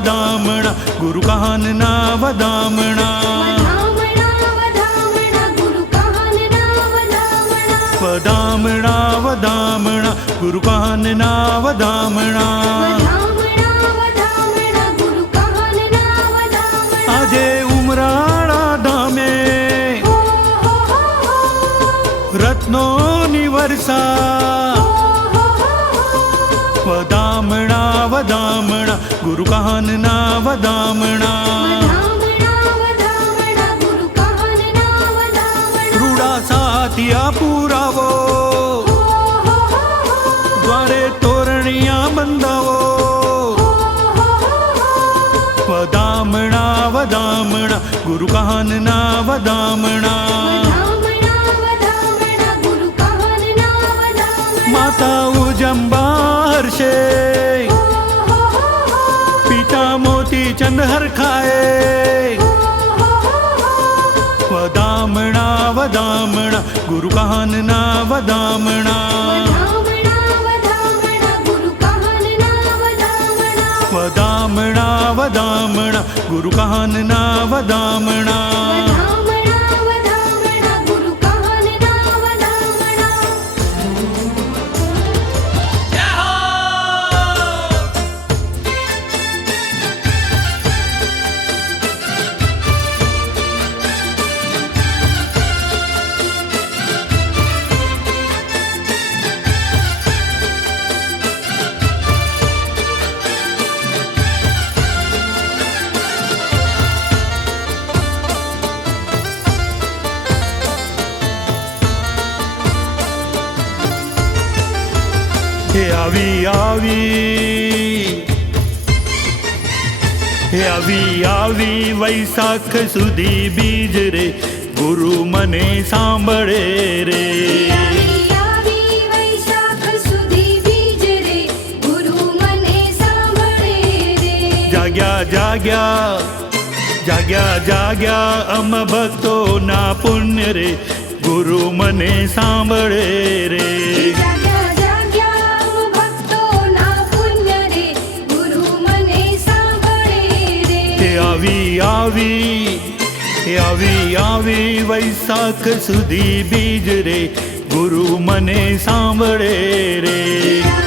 વધામણા ગુરુ કાનના વધામણા વધામણા વધામણા ગુરુ કાનના વધામણા આજે ઉમરાળા ધામે રત્નોની વર્ષા વધામણા ગુરુ કાનના વધામણા વધામણા વધામણા ગુરુ કાનના વધામણા રૂડા સાથિયા પુરાવો હો હો હો હો દ્વારે चंद हर खाए। वदामणा वदामणा गुरु कहानना वदामणा। वदामणा वदामणा गुरु कहना वदामणा। આવી આવી આવી વૈશાખ સુધી બીજ રે, ગુરુ મને સાંભળે રે. જાગ્યા જાગ્યા જાગ્યા જાગ્યા અમ ભક્તો ના પુણ્ય રે, ગુરુ મને સાંભળે રે. આવી આવી આવી વૈશાખ સુધી બીજ રે ગુરુ મને સાંભળે રે.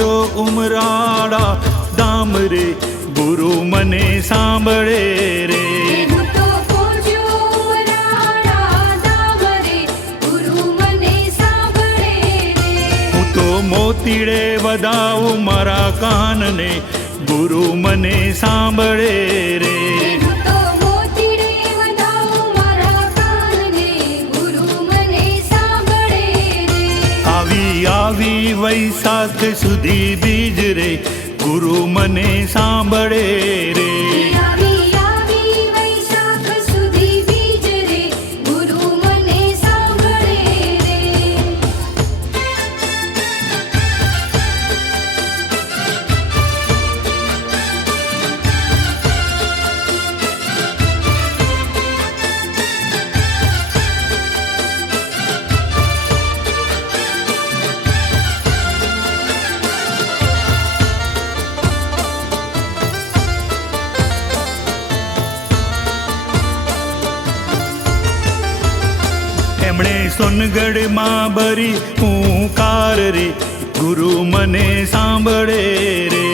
પહોંચ્યો ઉમરાળા. ધામ રે ગુરુ મને સાંભળે રે. હું તો મોતીડે વધાવું મારા કાનને. ગુરુ મને સાંભળે રે. આવી આવી વૈશાખ સુધી બીજ રે. ગુરુ મને સાંભળે રે. સોનગઢમાં ભરી હુંકાર રે. ગુરુ મને સાંભળે રે.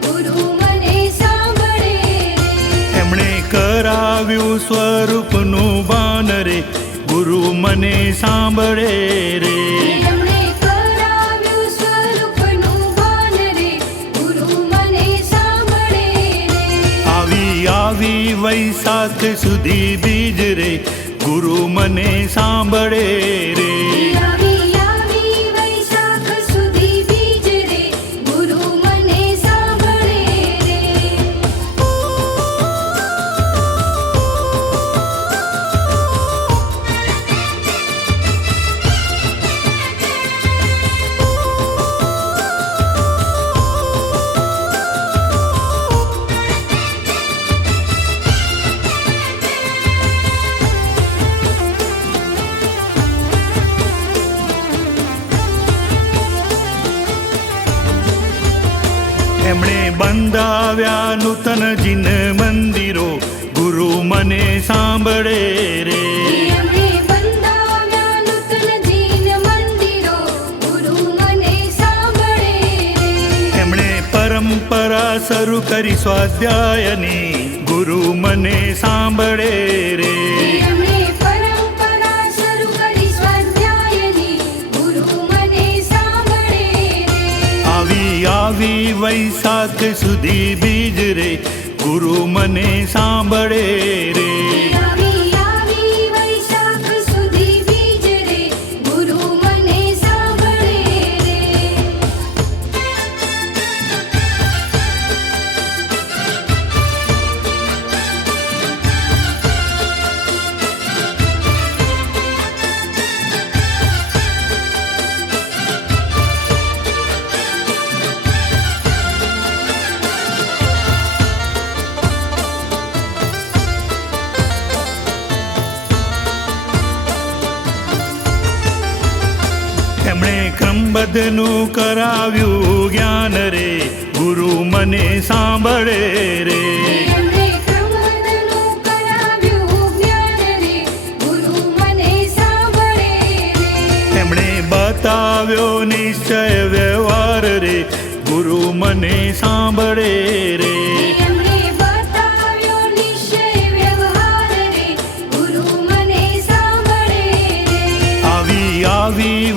ગુરુ મને સાંભળે રે. એમણે કરાવ્યું સ્વરૂપનું ભાન રે. ગુરુ મને સાંભળે રે. વૈશાખ સુધી બીજ રે ગુરુ મને સાંભળે રે બંધાવ્યા નૂતન જીન મંદિરો ગુરુ મને સાંભળે રે. પરંપરા શરૂ કરી સ્વાધ્યાયની ગુરુ મને સાંભળે રે. વૈશાખ સુધી બીજ રે. ગુરુ મને સાંભળે રે. એમણે કરાવ્યું જ્ઞાન રે ગુરુ મને સાંભળે રે. એમણે બતાવ્યો નિશ્ચય વ્યવહાર રે ગુરુ મને સાંભળે રે.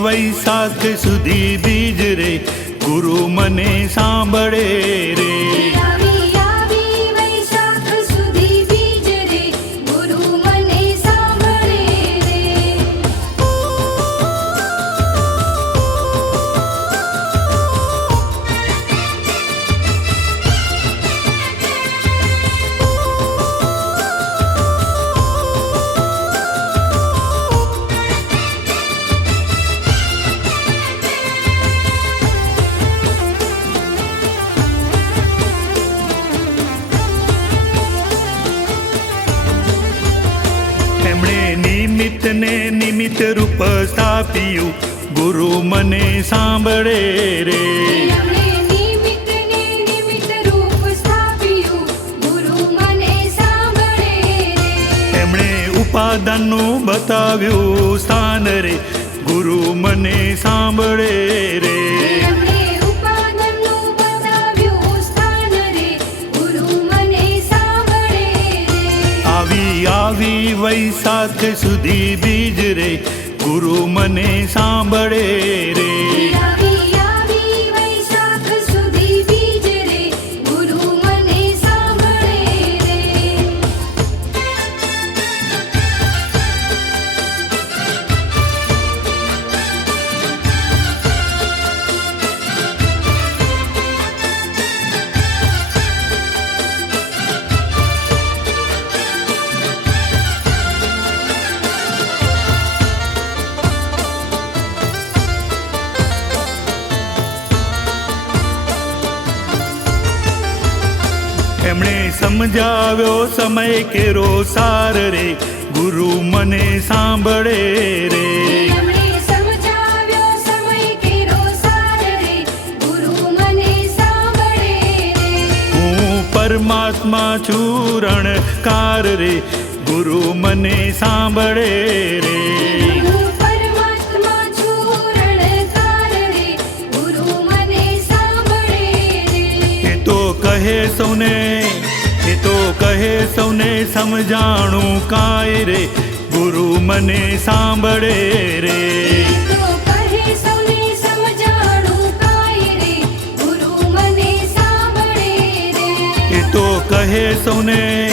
વૈશાખ સુધી બીજ રે ગુરુ મને સાંભળે રે. નિમિત્તને નિમિત્ત રૂપ સ્થાપ્યું. ગુરુ મને સાંભળે રે. એમણે ઉપાદાનનું બતાવ્યું સ્થાન રે. ગુરુ મને સાંભળે રે. આવી આવી વૈશાખ સુધી બીજ રે. ગુરુ મને સાંભળે રે. સમજાવ્યો સમય કેરો સાર રે. ગુરુ મને સાંભળે રે. સમય કેરો સાર રે. ગુરુ સાંભળે રે. હું પરમાત્મા ચૂરણ કાર રે. ગુરુ મને સાંભળે રે. પરમાત્મા છું રણકાર રે. ગુરુ મને સાંભળે રે. એ તો કહે સૌને તો કહે સૌને સમજાણું કાય રે? ગુરુ મને સાંભળે રે. તો કહે સૌને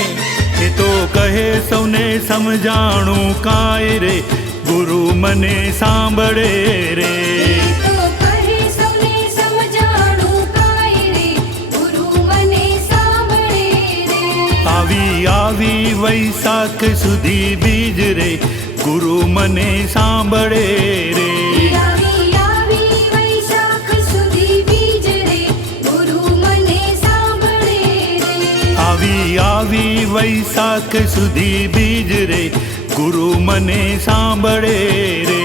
એ તો કહે સૌને સમજાણું કાય રે? ગુરુ મને સાંભળે રે. વૈશાખ સુધી બીજ રે. ગુરુ મને સાંભળે રે. આવી આવી વૈશાખ સુધી બીજ રે. ગુરુ મને સાંભળે રે.